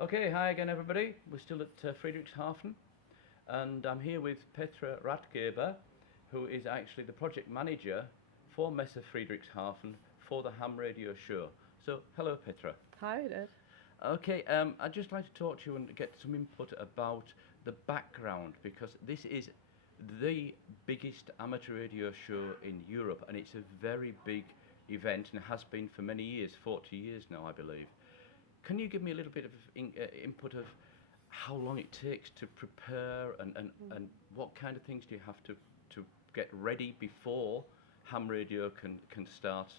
Okay, hi again, everybody. We're still at Friedrichshafen, and I'm here with PetraRathgeber, who is actually the project manager for Messe Friedrichshafen for the Ham Radio Show. So, hello, Petra. Hi, Ed. Okay, I'd just like to talk to you and get some input about the background, because this is the biggest amateur radio show in Europe, and it's a very big event, and it has been for many years, 40 years now, I believe. Can you give me a little bit of input of how long it takes to prepare and what kind of things do you have to get ready before ham radio can start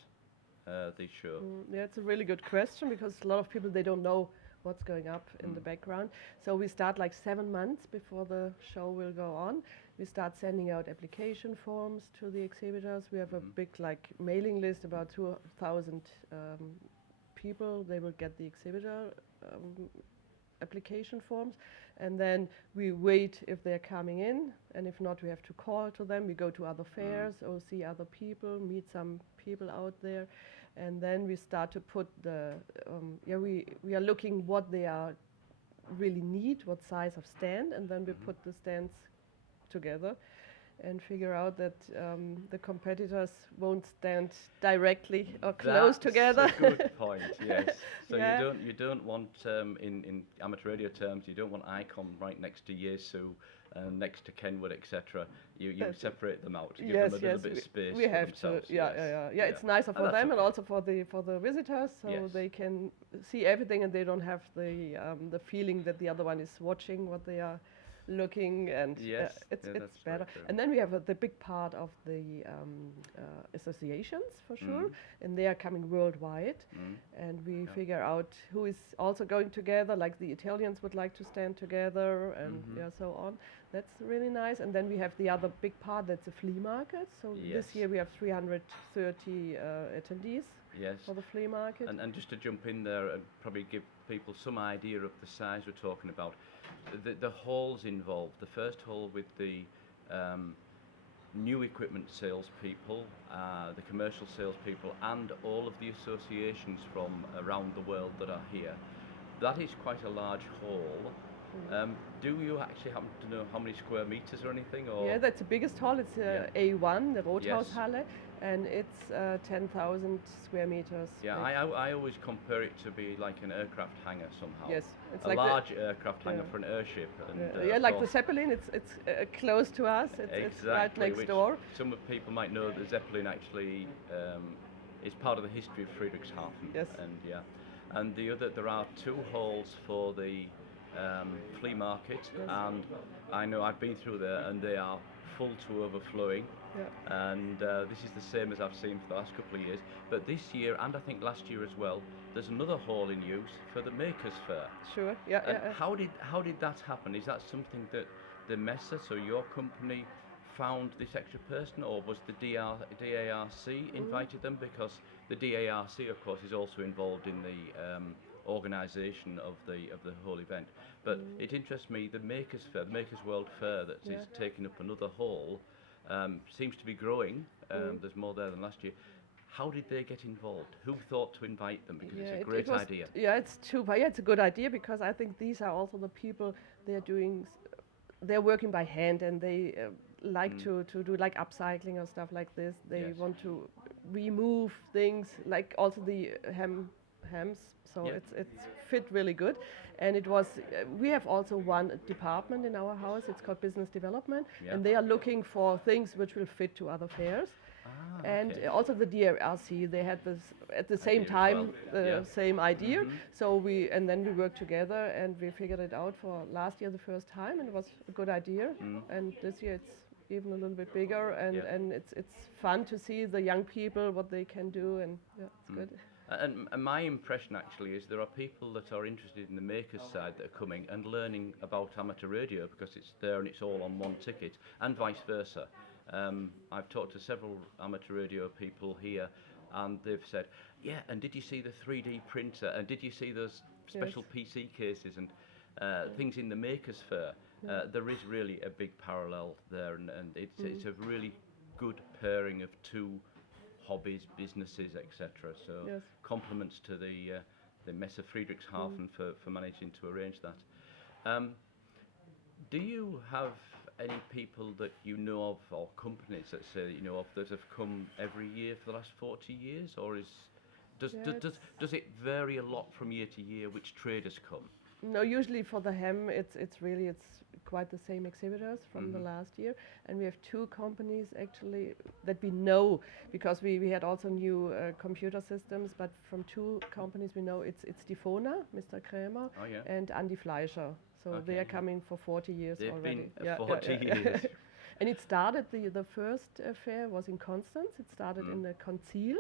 the show? Yeah, it's a really good question because a lot of people they don't know what's going up in the background. So we start like 7 months before the show will go on. We start sending out application forms to the exhibitors. We have a big like mailing list, about 2,000 people. They will get the exhibitor application forms, and then we wait if they're coming in, and if not, we have to call to them. We go to other fairs or see other people, meet some people out there, and then we start to put the we are looking what they are really need, what size of stand, and then we put the stands together and figure out that the competitors won't stand directly or close together. That's a good point. Yes. So Yeah. you don't want in amateur radio terms, you don't want Icon right next to Yesu, next to Kenwood, etc. You separate them out to give them a little bit of space. We for have to. themselves, Yeah. It's nicer for that's them and okay. also for the visitors, so Yes. they can see everything and they don't have the feeling that the other one is watching what they are looking, and Yes. it's Yeah, that's very better. true. And then we have the big part of the associations for sure, and they are coming worldwide, and we figure out who is also going together. Like the Italians would like to stand together, and so on. That's really nice. And then we have the other big part, that's a flea market. So this Yes. year we have 330 attendees Yes. for the flea market. And just to jump in there and probably give people some idea of the size we're talking about, the halls involved. The first hall with the new equipment salespeople, the commercial salespeople, and all of the associations from around the world that are here. That is quite a large hall. Do you actually happen to know how many square meters or anything? Or Yeah, that's the biggest hall. It's A1, the Rothaushalle, Yes. and it's 10,000 square meters. Yeah, big. I always compare it to be like an aircraft hangar somehow. Yes, it's a like large aircraft hangar yeah. for an airship. And, Like of the course, Zeppelin. It's close to us. It's right exactly, next which door. some of people might know that Zeppelin actually is part of the history of Friedrichshafen. Yes. And there are 2 halls for the flea market, and I know I've been through there, and they are full to overflowing. Yeah. And this is the same as I've seen for the last couple of years. But this year, and I think last year as well, there's another hall in use for the Makers Fair. Sure. Yeah. And Yeah. how did that happen? Is that something that the Messe, so your company, found this extra person, or was the DARC invited them? Because the DARC, of course, is also involved in the organisation of the whole event. But it interests me, the Makers Fair, the Makers World Fair, that is taking up another hall, seems to be growing. There's more there than last year. How did they get involved? Who thought to invite them? Because it's a great idea. Yeah, it's a good idea, because I think these are also the people they're working by hand, and they like to do like upcycling or stuff like this. They Yes. want to remove things, like also the hams. So Yeah. it's fit really good, and it was. We have also one department in our house. It's called business development, Yeah. and they are looking for things which will fit to other fairs. And Okay. also the DRC, they had this at the same Idea as time, well. the Yeah. same idea. So then we worked together and we figured it out for last year the first time, and it was a good idea. And this year it's even a little bit bigger, and it's fun to see the young people what they can do, and it's good. And my impression actually is there are people that are interested in the makers side that are coming and learning about amateur radio because it's there and it's all on one ticket, and vice versa. I've talked to several amateur radio people here, and they've said, yeah, and did you see the 3D printer, and did you see those special PC cases and things in the Makers Fair? There is really a big parallel there, and it's a really good pairing of two hobbies, businesses, etc. So compliments to the the Messe Friedrichshafen for managing to arrange that. Do you have any people that you know of, or companies that say that you know of, that have come every year for the last 40 years, or does it vary a lot from year to year which traders come? No, usually for the ham, it's quite the same exhibitors from the last year, and we have two companies actually that we know, because we had also new computer systems, but from two companies we know it's Difona, Mr. Krämer, and Andi Fleischer. So they are coming for 40 years They've already. Been 40 years. And it started, the first fair was in Constance. It started in the Konzil.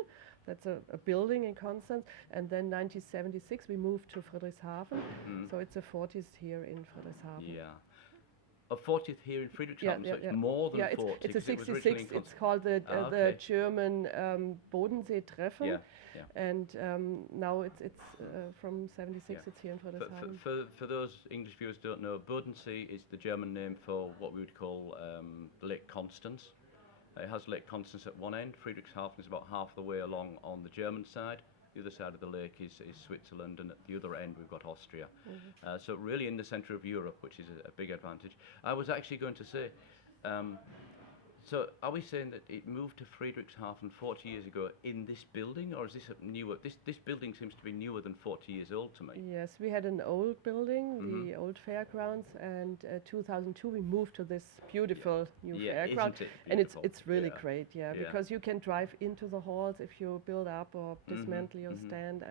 That's a building in Constance. And then 1976 we moved to Friedrichshafen. So it's the 40th here in Friedrichshafen. Yeah. A 40th here in Friedrichshafen, so it's more than 40. It's a 66. It's called the German Bodensee Treffen. Yeah. And now it's from 76. It's here in Friedrichshafen. For those English viewers who don't know, Bodensee is the German name for what we would call Lake Constance. It has Lake Constance at one end. Friedrichshafen is about half the way along on the German side. The other side of the lake is Switzerland, and at the other end we've got Austria. So really in the centre of Europe, which is a big advantage. I was actually going to say, so are we saying that it moved to Friedrichshafen 40 years ago in this building, or is this newer? This building seems to be newer than 40 years old to me. Yes, we had an old building, the old fairgrounds, and 2002 we moved to this beautiful new fairground. Isn't it and beautiful? it's really great, because you can drive into the halls if you build up or dismantle your stand,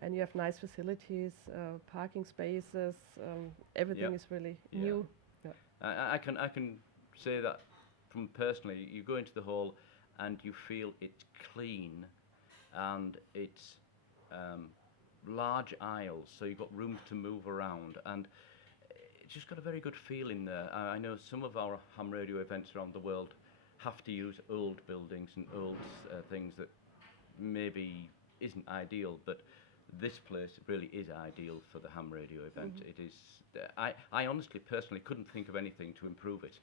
and you have nice facilities, parking spaces, everything is really new. I can say that from personally, you go into the hall and you feel it's clean, and it's large aisles, so you've got room to move around, and it's just got a very good feeling there. I know some of our ham radio events around the world have to use old buildings and old things that maybe isn't ideal, but this place really is ideal for the ham radio event. It is. I honestly, personally, couldn't think of anything to improve it.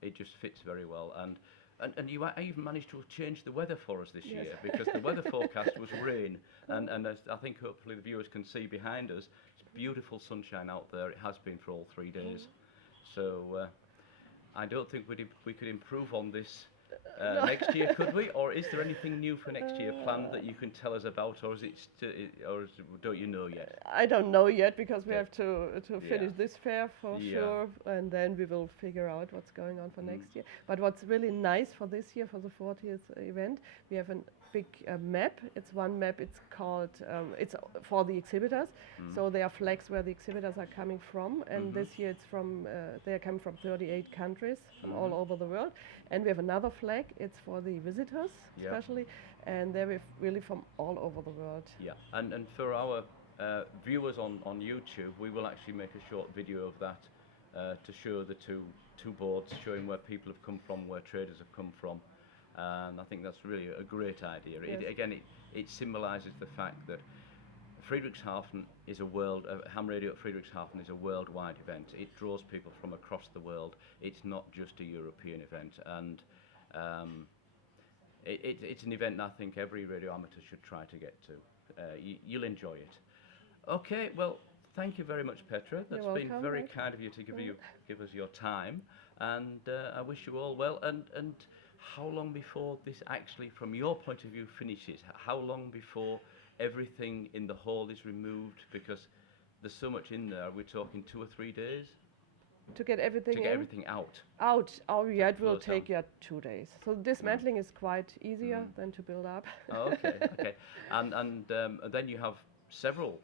It just fits very well, and I even managed to change the weather for us this year, because the weather forecast was rain, and as I think hopefully the viewers can see behind us, it's beautiful sunshine out there. It has been for all 3 days, so I don't think we could improve on this next year, could we? Or is there anything new for next year planned that you can tell us about, or don't you know yet? I don't know yet, because we have to finish this fair for sure, and then we will figure out what's going on for next year. But what's really nice for this year, for the 40th event, we have a big map. It's one map. It's called. It's for the exhibitors. So there are flags where the exhibitors are coming from, and this year it's from. They are coming from 38 countries from all over the world, and we have another flag. It's for the visitors, especially, and they're really from all over the world. Yeah, and for our viewers on YouTube, we will actually make a short video of that to show the two boards, showing where people have come from, where traders have come from, and I think that's really a great idea. It symbolises the fact that Friedrichshafen is ham radio at Friedrichshafen is a worldwide event. It draws people from across the world. It's not just a European event, and it's an event I think every radio amateur should try to get to. You'll enjoy it. Okay, well, thank you very much, Petra. That's been very kind of you to give us your time, and I wish you all well. And how long before this actually, from your point of view, finishes? How long before everything in the hall is removed? Because there's so much in there. We're talking 2 or 3 days? To get everything everything out. It will take 2 days. So dismantling is quite easier than to build up. Okay. And then you have several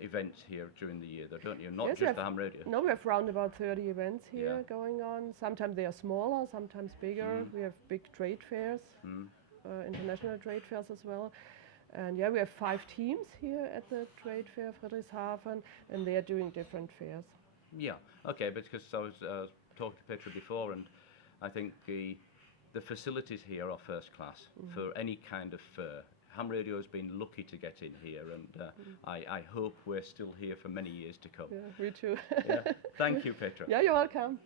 events here during the year, though, don't you? Not just the ham radio. No, we have around about 30 events here going on. Sometimes they are smaller, sometimes bigger. We have big trade fairs, international trade fairs as well. And we have 5 teams here at the trade fair Friedrichshafen, and they are doing different fairs. Yeah, okay, because I was talking to Petra before, and I think the facilities here are first class for any kind of fair. Ham radio has been lucky to get in here, and I hope we're still here for many years to come. Yeah, me too. Thank you, Petra. Yeah, you're welcome.